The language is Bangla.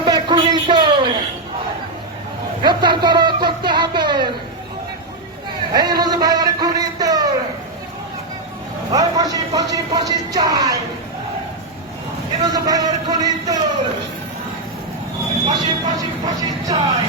অবিলম্বে খুনিদের গ্রেপ্তার করতে হবে। এই রোজ ভাইয়ের খুনিদের ফাঁসি চাই। ফিরোজ ভাইয়ের খুনিদের ফাঁসি চাই।